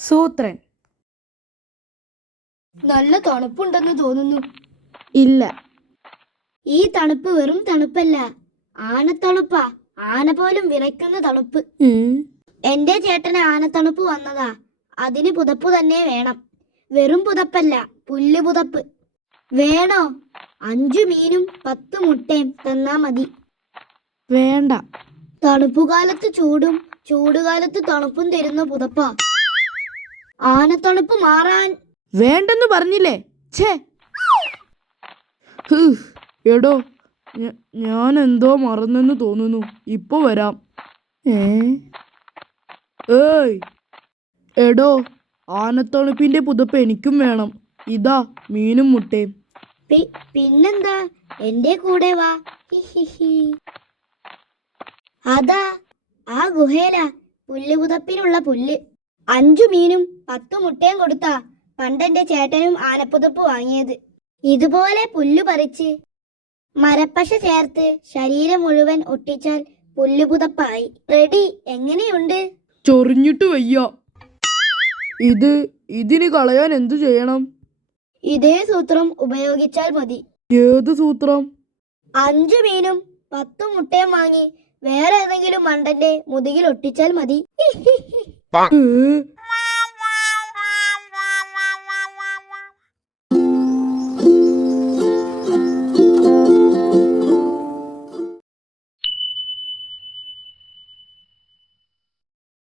സൂത്രൻ. നല്ല തണുപ്പുണ്ടെന്ന് തോന്നുന്നു. ഇല്ല. ഈ തണുപ്പ് വെറും തണുപ്പല്ല. ആനത്തണുപ്പാ. ആന പോലും വിറയ്ക്കുന്ന തണുപ്പ്. എന്റെ ചേട്ടന് ആനത്തണുപ്പ് വന്നതാ. അതിന് പുതപ്പ് തന്നെ വേണം. വെറും പുതപ്പല്ല പുല്ല് പുതപ്പ്. വേണോ? അഞ്ചു മീനും പത്ത് മുട്ടയും തന്നാ മതി. വേണ്ട. തണുപ്പുകാലത്ത് ചൂടും ചൂടുകാലത്ത് തണുപ്പും തരുന്ന പുതപ്പാ. ആനത്തണുപ്പ് മാറാൻ വേണ്ടെന്ന് പറഞ്ഞില്ലേ? ഛേ. എടോ ഞാൻ എന്തോ മറന്നെന്ന് തോന്നുന്നു. ഇപ്പൊ വരാം. ഏയ്. എടോ ആനത്തണുപ്പിന്റെ പുതപ്പ് എനിക്കും വേണം. ഇതാ മീനും മുട്ടയും. പിന്നെന്താ? എന്റെ കൂടെ വാ. അതാ ആ ഗുഹേല. പുല്ല് പുതപ്പിനുള്ള പുല്ല്. അഞ്ചു മീനും പത്തു മുട്ടയും കൊടുത്താ പണ്ടെന്റെ ചേട്ടനും ആനപ്പുതപ്പ് വാങ്ങിയത്. ഇതുപോലെ പുല്ലു പറിച്ച് മരപ്പശ ചേർത്ത് ശരീരം മുഴുവൻ ഒട്ടിച്ചാൽ പുല്ലുപുതപ്പായി റെഡി എങ്ങനെയുണ്ട്? ചൊറിഞ്ഞിട്ട് വയ്യ. ഇത് ഇതിന് കളയാൻ എന്തു ചെയ്യണം? ഇതേ സൂത്രം ഉപയോഗിച്ചാൽ മതി. ഏത് സൂത്രം? അഞ്ചു മീനും പത്തു മുട്ടയും വാങ്ങി വേറെ ഏതെങ്കിലും മണ്ടന്റെ മുതുകിൽ ഒട്ടിച്ചാൽ മതി. 八。嗯